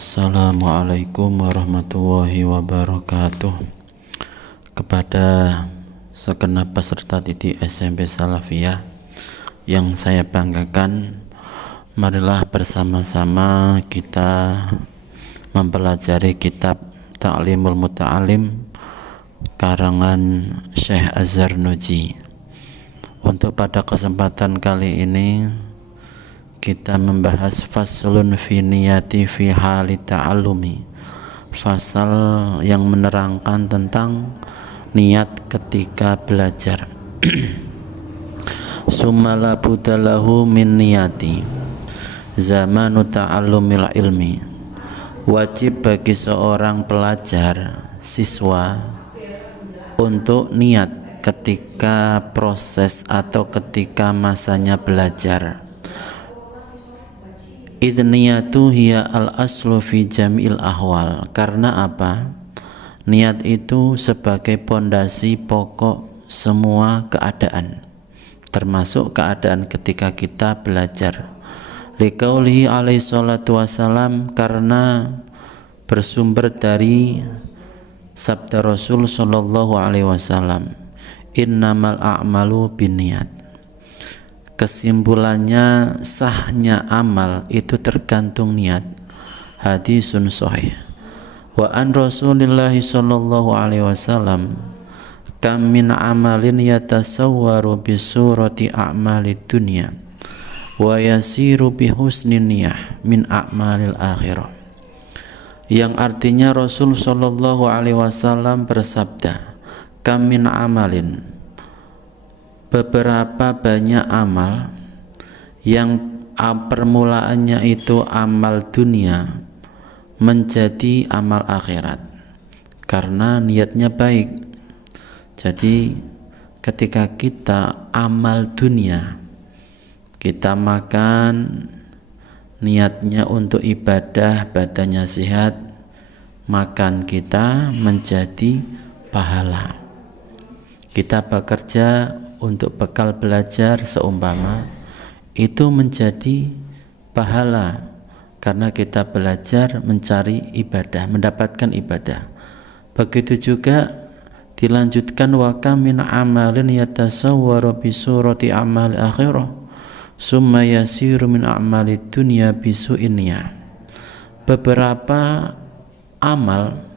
Assalamualaikum warahmatullahi wabarakatuh. Kepada segenap peserta didik SMP Salafiyah yang saya banggakan, marilah bersama-sama kita mempelajari kitab Ta'limul Muta'alim karangan Syekh Az-Zarnuji. Untuk pada kesempatan kali ini kita membahas faslun fi niyati fi hali ta'allumi, fasal yang menerangkan tentang niat ketika belajar. Summa la budalahu min niyati zamanu ta'allumil ilmi. Wajib bagi seorang pelajar, siswa, untuk niat ketika proses atau ketika masanya belajar. Idniyatu hiya al-aslu fi jam'il ahwal. Karena apa? Niat itu sebagai pondasi pokok semua keadaan, termasuk keadaan ketika kita belajar. Liqaulihi alaihi salatu wassalam, karena bersumber dari sabda Rasul sallallahu alaihi wasallam, innamal a'malu binniyat. Kesimpulannya, sahnya amal itu tergantung niat. Hadisun sahih. Wa an Rasulillah sallallahu alaihi wasallam, kam min amalin yatasawwaru bi surati a'malid dunya wa yasiru bi husnin niyah min a'malil akhirah. Yang artinya Rasul sallallahu alaihi wasallam bersabda, kam min amalin, beberapa banyak amal yang permulaannya itu amal dunia menjadi amal akhirat karena niatnya baik. Jadi ketika kita amal dunia, kita makan, niatnya untuk ibadah, badannya sehat, makan kita menjadi pahala. Kita bekerja untuk bekal belajar seumpama, itu menjadi pahala karena kita belajar mencari ibadah, mendapatkan ibadah. Begitu juga dilanjutkan, wa kam min amalin yatasawwaru bi surati amal akhirah summa yasiru min amali dunya bi su'innya. Beberapa amal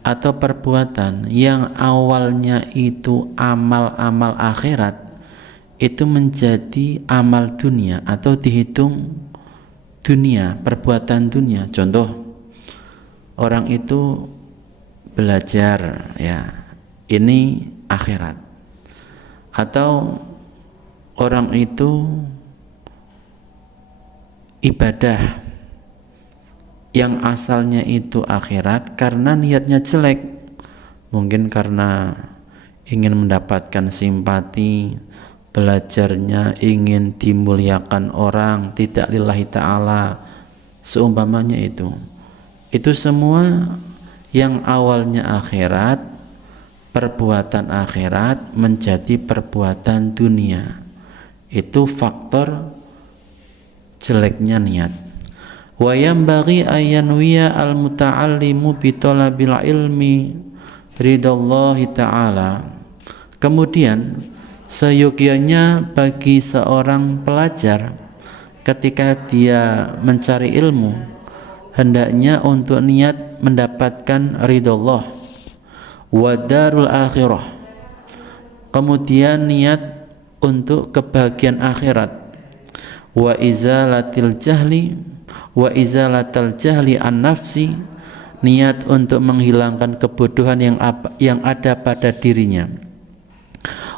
atau perbuatan yang awalnya itu amal-amal akhirat itu menjadi amal dunia atau dihitung dunia, perbuatan dunia. Contoh, orang itu belajar, ya, ini akhirat. Atau orang itu ibadah yang asalnya itu akhirat karena niatnya jelek, mungkin karena ingin mendapatkan simpati, belajarnya ingin dimuliakan orang, tidak lillahi ta'ala, seumpamanya itu semua yang awalnya akhirat, perbuatan akhirat menjadi perbuatan dunia. Itu faktor jeleknya niat. Wa yanbaghi ayyanwiya al-muta'allimu bi talabil ilmi ridallahi ta'ala. Kemudian seyogyanya bagi seorang pelajar ketika dia mencari ilmu, hendaknya untuk niat mendapatkan ridallah wa darul akhirah. Kemudian niat untuk kebahagiaan akhirat, wa izalatil jahli wa izalatal jahli an nafsi, niat untuk menghilangkan kebodohan yang ada pada dirinya,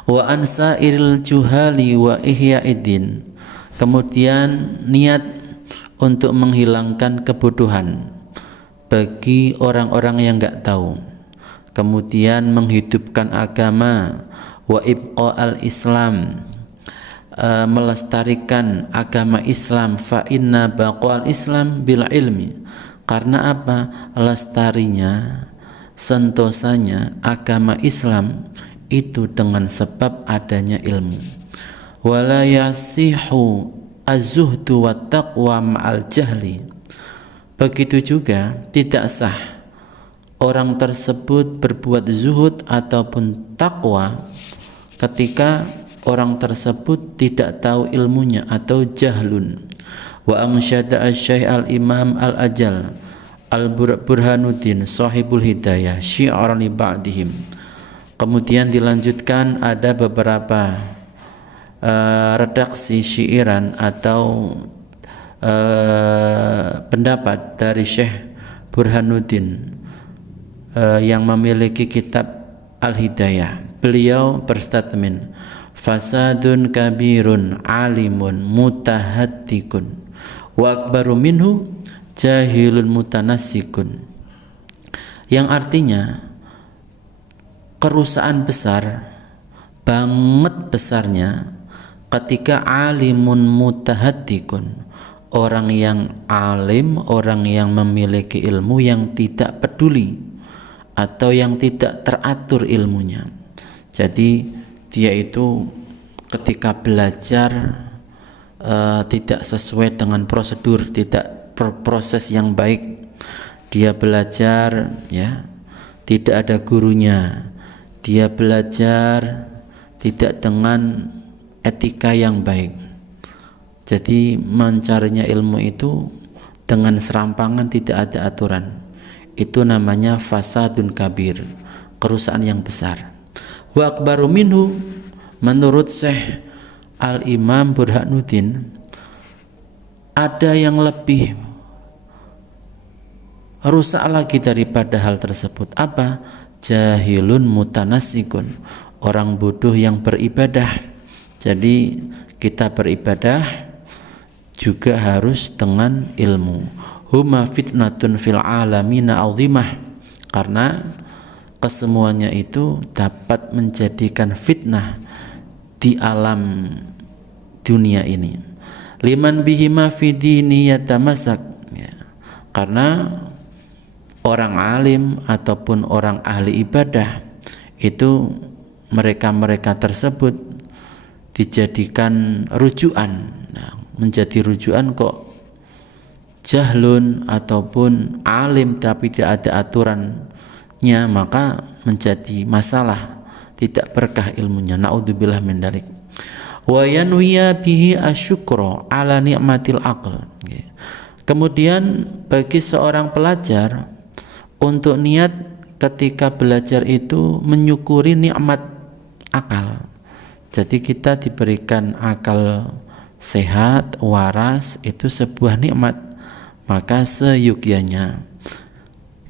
wa ansairil juhali wa ihya'idin. Kemudian niat untuk menghilangkan kebodohan bagi orang-orang yang enggak tahu, kemudian menghidupkan agama, wa ibqa'al islam, melestarikan agama Islam, fa inna baqal Islam bil ilmi. Karena apa? Lestarinya, sentosanya agama Islam itu dengan sebab adanya ilmu. Wala yasihu az-zuhdu wa taqwa ma'al jahli. Begitu juga tidak sah orang tersebut berbuat zuhud ataupun takwa ketika orang tersebut tidak tahu ilmunya atau jahlun. Wa amsyada asy-syaikh al-imam al-ajal al-Burhanuddin sahibul hidayah syi'ar li ba'dihim. Kemudian dilanjutkan ada beberapa redaksi syairan atau pendapat dari Syekh Burhanuddin yang memiliki kitab Al-Hidayah. Beliau berstatement, fasadun kabirun alimun mutahadtikun wa akbaru minhu jahilun mutanassikun, yang artinya kerusakan besar, banget besarnya ketika alimun mutahadtikun, orang yang alim, orang yang memiliki ilmu yang tidak peduli atau yang tidak teratur ilmunya. Jadi dia itu ketika belajar tidak sesuai dengan prosedur, tidak proses yang baik. Dia belajar ya, tidak ada gurunya. Dia belajar tidak dengan etika yang baik. Jadi mencarinya ilmu itu dengan serampangan, tidak ada aturan. Itu namanya fasadun kabir, kerusakan yang besar. Wa akbaru minhu, menurut Syekh Al-Imam Burhanuddin, ada yang lebih rusak lagi daripada hal tersebut. Apa? Jahilun mutanassikun, orang bodoh yang beribadah. Jadi kita beribadah juga harus dengan ilmu. Huma fitnatun fil alamina azimah, karena kesemuanya itu dapat menjadikan fitnah di alam dunia ini. Liman bihima fi dini yatamasak, ya. Karena orang alim ataupun orang ahli ibadah itu mereka tersebut dijadikan rujukan. Nah, menjadi rujukan kok jahlun ataupun alim tapi tidak ada aturannya, maka menjadi masalah, tidak berkah ilmunya. Naudzubillah min dzalik. Wa yanwiya bihi asyukra ala ni'matil aql. Kemudian bagi seorang pelajar untuk niat ketika belajar itu menyukuri nikmat akal. Jadi kita diberikan akal sehat, waras, itu sebuah nikmat. Maka seyogyanya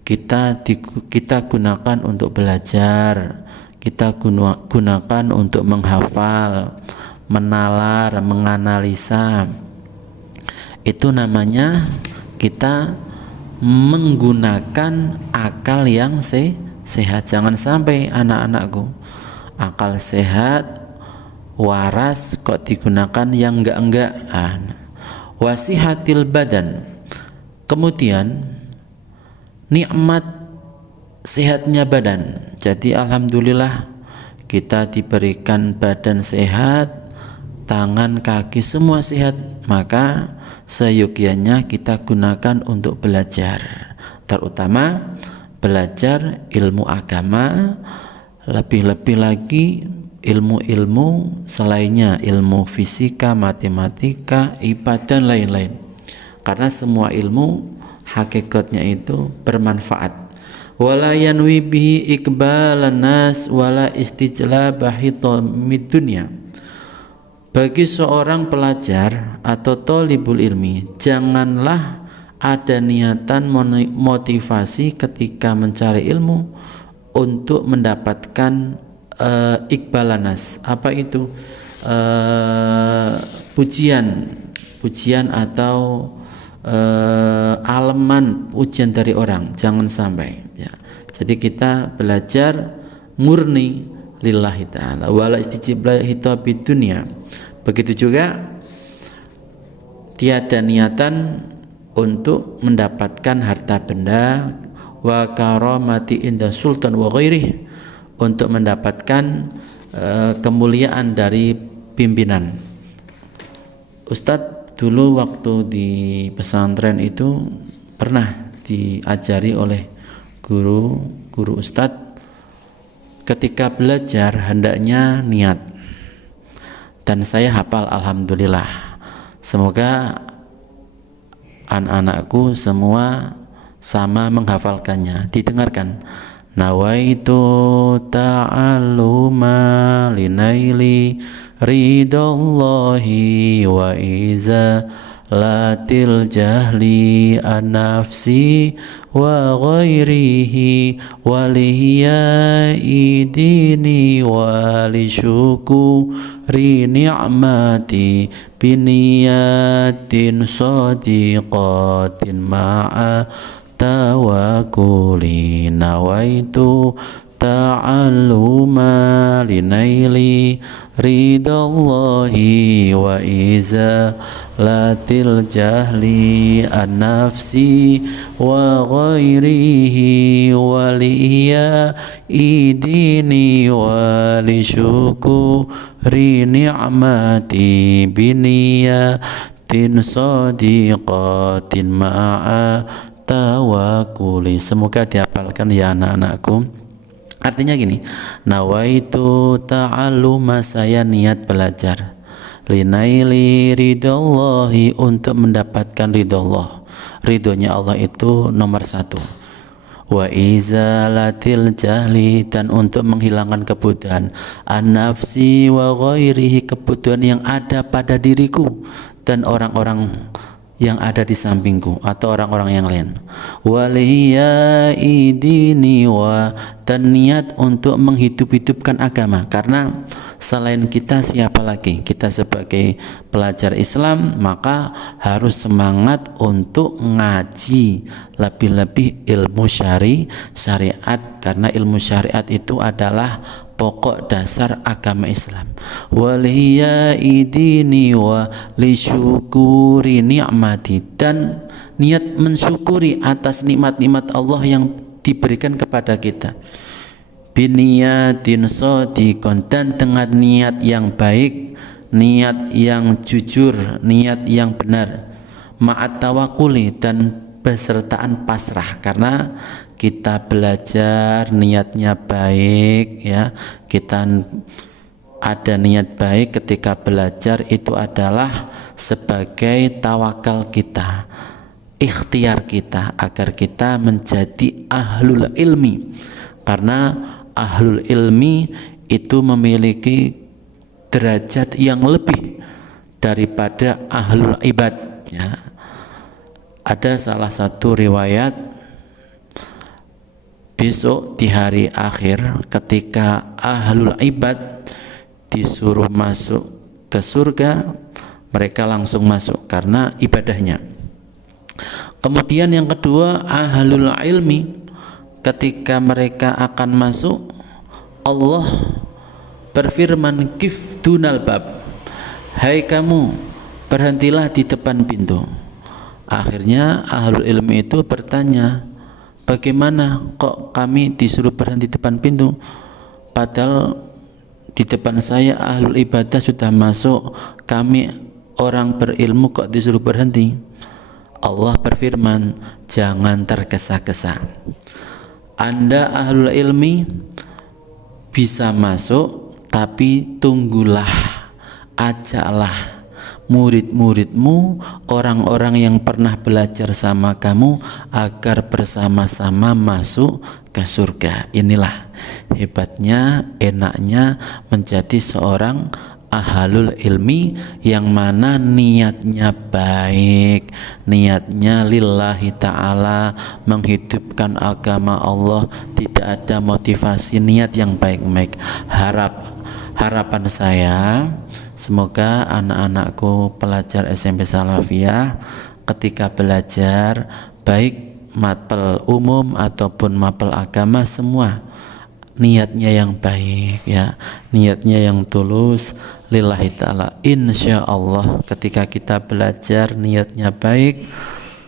kita gunakan untuk belajar, kita gunakan untuk menghafal, menalar, menganalisa. Itu namanya kita menggunakan akal yang sehat. Jangan sampai anak-anakku akal sehat, waras kok digunakan yang enggak-enggak. Wasihatil badan, kemudian nikmat sehatnya badan. Jadi alhamdulillah kita diberikan badan sehat, tangan, kaki semua sehat, maka seyogyanya kita gunakan untuk belajar, terutama belajar ilmu agama, lebih-lebih lagi ilmu-ilmu selainnya, ilmu fisika, matematika, IPA dan lain-lain. Karena semua ilmu hakikatnya itu bermanfaat. Wala yanwi bihi iqbalan nas wala istijlaba hitamid dunya. Bagi seorang pelajar atau thalibul ilmi, janganlah ada niatan motivasi ketika mencari ilmu untuk mendapatkan iqbalanas. Apa itu? Pujian atau aleman pujian dari orang, jangan sampai ya. Jadi kita belajar murni lillahi ta'ala wala istijlaba hitamid dunya. Begitu juga tiada niatan untuk mendapatkan harta benda, wa karamati inda sultan wa ghairih, untuk mendapatkan kemuliaan dari pimpinan. Ustadz dulu waktu di pesantren itu pernah diajari oleh guru ustadz, ketika belajar hendaknya niat, dan saya hafal alhamdulillah. Semoga anak-anakku semua sama menghafalkannya. Didengarkan. Nawaitu ta'alluma linaili ridallahi wa izalatil jahli an-nafsi wa ghairihi walihiyai dini wali syukuri ni'mati biniyatin sadiqatin ma'a tawakuli. Nawaitu ta'alluma linaili ridallahi wa izalatil jahli an-nafsi wa ghairihi waliya idini wali syukuri ni'mati biniyatin sadiqatin ma'a tawakuli. Semoga dihafalkan ya anak-anakku. Artinya gini, nawaitu ta'alluma, saya niat belajar, linaili ridallahi, untuk mendapatkan ridha Allah. Ridhonya Allah itu nomor satu. Wa izalatil jahli, dan untuk menghilangkan kebutuhan, an-nafsi wa ghairihi, kebutuhan yang ada pada diriku dan orang-orang yang ada di sampingku atau orang-orang yang lain. Waliyai dini wa, dan niat untuk menghidup-hidupkan agama, karena selain kita siapa lagi? Kita sebagai pelajar Islam maka harus semangat untuk ngaji, lebih-lebih ilmu syariat, karena ilmu syariat itu adalah pokok dasar agama Islam. Waliyai dini wa lisyukuri ni'mati, dan niat mensyukuri atas nikmat-nikmat Allah yang diberikan kepada kita. Biniyatin shadiqon, dan dengan niat yang baik, niat yang jujur, niat yang benar, ma'at tawakuli, dan besertaan pasrah. Karena kita belajar niatnya baik, ya, kita ada niat baik ketika belajar, itu adalah sebagai tawakal kita, ikhtiar kita agar kita menjadi ahlul ilmi. Karena ahlul ilmi itu memiliki derajat yang lebih daripada ahlul ibad, ya. Ada salah satu riwayat, besok di hari akhir ketika ahlul ibad disuruh masuk ke surga, mereka langsung masuk karena ibadahnya. Kemudian yang kedua, ahlul ilmi, ketika mereka akan masuk, Allah berfirman, kif dunal bab, hai kamu, berhentilah di depan pintu. Akhirnya ahlul ilmi itu bertanya, bagaimana kok kami disuruh berhenti di depan pintu, padahal di depan saya ahlul ibadah sudah masuk, kami orang berilmu kok disuruh berhenti? Allah berfirman, jangan tergesa-gesa. Anda ahlul ilmi bisa masuk, tapi tunggulah, ajaklah murid-muridmu, orang-orang yang pernah belajar sama kamu, agar bersama-sama masuk ke surga. Inilah hebatnya, enaknya menjadi seorang ahlul ilmi, yang mana niatnya baik, niatnya lillahi ta'ala, menghidupkan agama Allah, tidak ada motivasi, niat yang baik-baik. Harapan saya, semoga anak-anakku pelajar SMP Salafiyah ketika belajar, baik mapel umum ataupun mapel agama, semua niatnya yang baik, ya, niatnya yang tulus lillahi ta'ala. Insya Allah ketika kita belajar niatnya baik,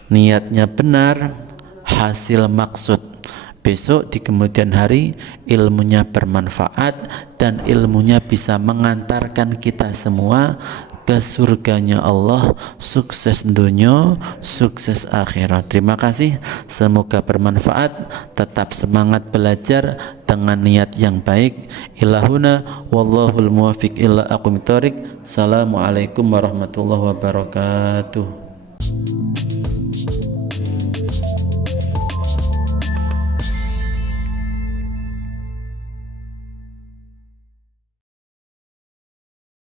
niatnya benar, hasil maksud besok di kemudian hari ilmunya bermanfaat, dan ilmunya bisa mengantarkan kita semua ke surganya Allah, sukses dunia, sukses akhirat. Terima kasih, semoga bermanfaat. Tetap semangat belajar dengan niat yang baik. Ilahuna wallahul muwafiq ila aqwamit thoriq. Assalamualaikum warahmatullahi wabarakatuh.